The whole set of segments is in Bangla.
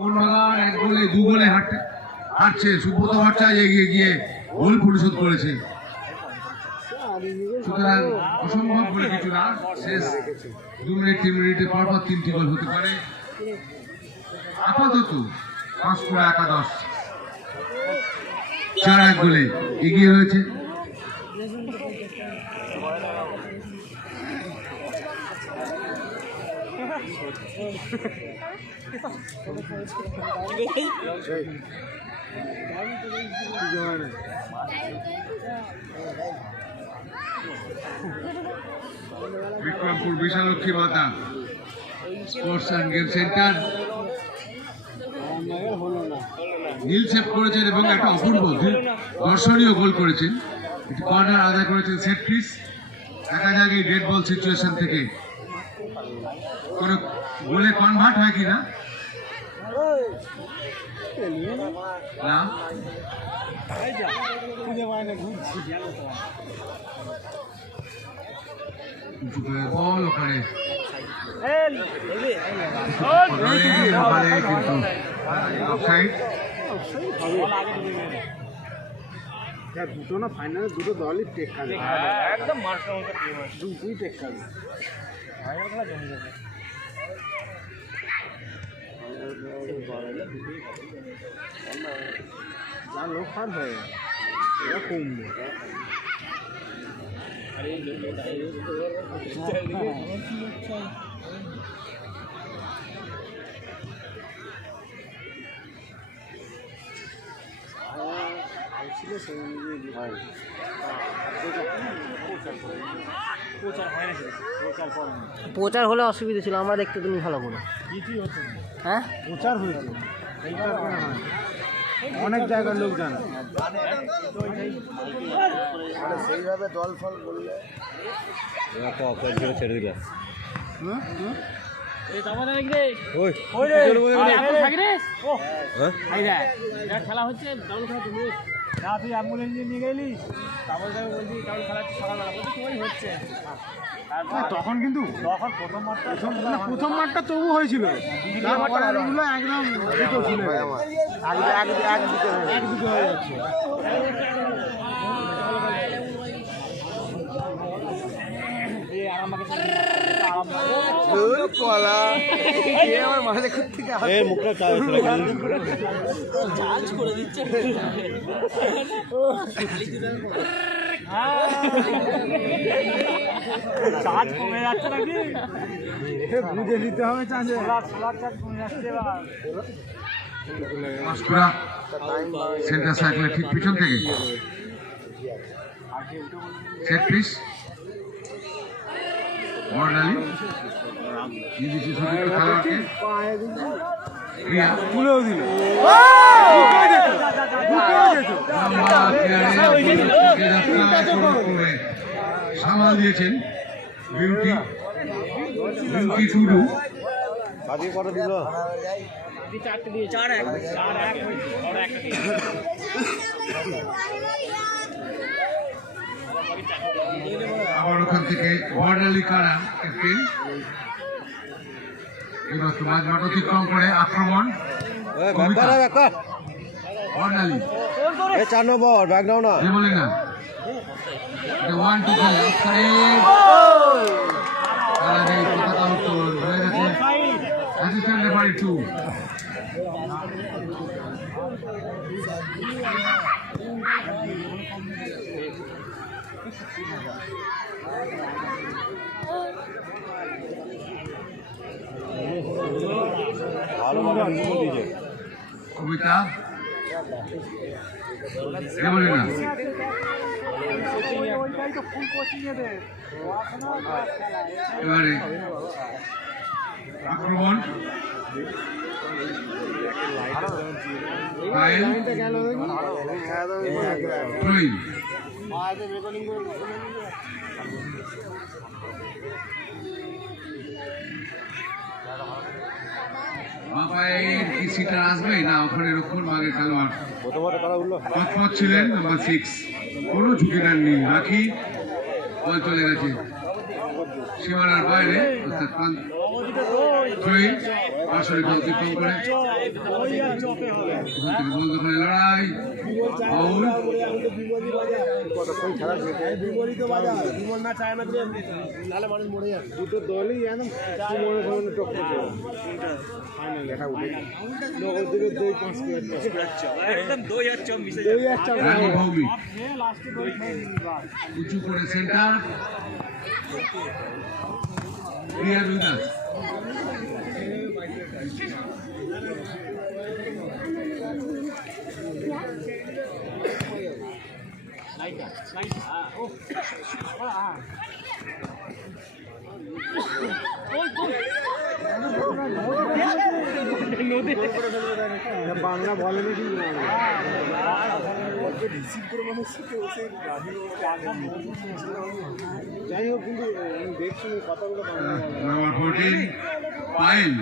মোহনবাগান 1 গোলে 2 গোলে হারছে। সুব্রত ভট্টাচার্য এগিয়ে গিয়ে গোল পরিশোধ করেছে। সুতরাং অসম্ভব বলে কিছু না, শেষ 2 মিনিট 3 মিনিটে পরপর 3টি গোল হতে পারে। আপাতত পাঁশকুড়া একাদশ 4-1 গোলে এগিয়ে রয়েছে। Bikrampur Bishalakshi Mata sports and game centre নীল সেভ করেছেন এবং একটা অপূর্ব দর্শনীয় গোল করেছেন। একটি কর্নার আদায় করেছেন সেট পিস। দেখা যাক এই ডেড বল সিচুয়েশন থেকে কোন গোলে কনভার্ট হয় কিনা। না, বল ওখানে কিন্তু দুটো না ফাইনালে দুটো দলই টেক খাবে, একদম দুটোই টেক খাবে। যা লোক ফার হয়ে এরা কমবে। প্রচার হলে অসুবিধা ছিল, আমরা দেখতে তুমি ভালো করে। হ্যাঁ, প্রচার হয়েছে, অনেক জায়গার লোক জানে। সেইভাবে দল ফল বললে ছেড়ে দিলে খেলা হচ্ছে না, তুই অ্যাম্বুলেন্স নিয়ে গেলিস, তারপরে বলছি খেলা সকালবেলা বলছি ওই হচ্ছে। তখন কিন্তু প্রথম মাঠটা তবু হয়েছিল, একদম দুটো ছিল, একদিকে হয়ে যাচ্ছে। চার্জ কমে যাচ্ছে নাকি, বুঝে নিতে হবে। সেন্টার সার্কেলের ঠিক পিছন থেকে সেট পিস বর্ণালী নিজস্ব সুযোগ খেলোয়াড়কে ক্রিয়া তুলেও দিল। সামাল দিয়েছেন বিউটি টুডু। আবার ওখান থেকে বর্ণালী কারা ক্যাপ্টেন এবার মাঝ মাঠ অতিক্রম করে আক্রমণ বর্ণালী 4 নম্বর ব্যাক দাও না, যে বলে না 1-2 খেলে পতাকা উত্তোলন হয়ে গেছে। অ্যাসিস্ট্যান্ট রেফারি 2 কবিতা বলে না এবারে আক্রমণ বাপায়ের কি সিটার আসবে না, ওখানে রক্ষণ ভাগের খেলোয়াড় পথ ছিলেন নাম্বার 6, কোনো ঝুঁকি নেননি। রাখি বল চলে গেছে সীমানার বাইরে, অর্থাৎ আসলে গোল অতিক্রম করে গোল দখলে লড়াই ফাউল। দুটো দলই একদম রানী ভৌমিক উঁচু করে সেন্টার ক্লিয়ার উইনার। বাংলা বলে না কিন্তু যাই হোক কিন্তু আমি দেখছি কথাগুলো নাম্বার 14 পায়েল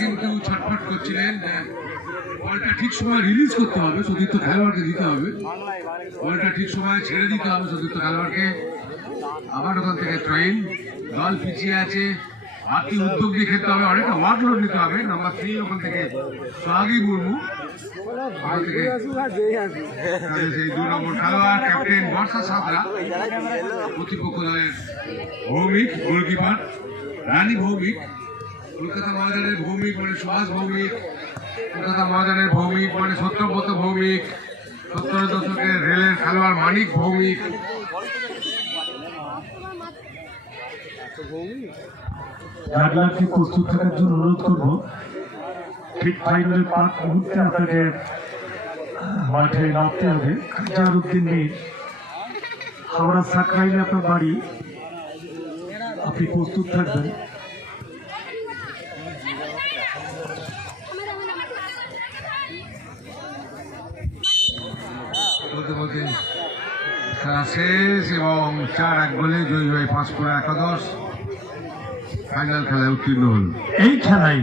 কিন্তু ছটফট করছিলেন যে বলটা ঠিক সময় রিলিজ করতে হবে, সতীর্থ খেলোয়াড়কে দিতে হবে, বলটা ঠিক সময় ছেড়ে দিতে হবে সতীর্থ খেলোয়াড়কে। আবার ওখান থেকে ট্রেন দল পিছিয়ে আছে, বাড়তি উদ্যোগ দিয়ে খেলতে হবে, অনেকটা ওয়ার্কলোড নিতে হবে। নাম্বার 3 ওখান থেকে সোহাগী মুর্মু, ওখান থেকে তাদের সেই 2 নম্বর খেলোয়াড় ক্যাপ্টেন বর্ষা সাঁতরা, প্রতিপক্ষ দলের ভৌমিক গোলকিপার রানী ভৌমিক, কলকাতা ময়দানের ভৌমিক মানে সুভাষ ভৌমিক, কলকাতা ময়দানের ভৌমিক মানে সত্যব্রত ভৌমিক, 70 দশকের রেলের খেলোয়াড় মানিক ভৌমিক। জাগলারকে প্রস্তুত থাকার জন্য অনুরোধ করবো। ঠিক ফাইনাল পাঁচ মুহূর্তে আপনাকে মাঠে নামতে হবে। জাহারুদ্দিন মীর, হাওড়া সাকরাইলে আপনার বাড়ি, আপনি প্রস্তুত থাকবেন। বলতে বলতে খেলা শেষ এবং 4-1 গোলে জয়ী হয়ে পাঁশকুড়া একাদশ ফাইনাল খেলায় উত্তীর্ণ হল। এই খেলায়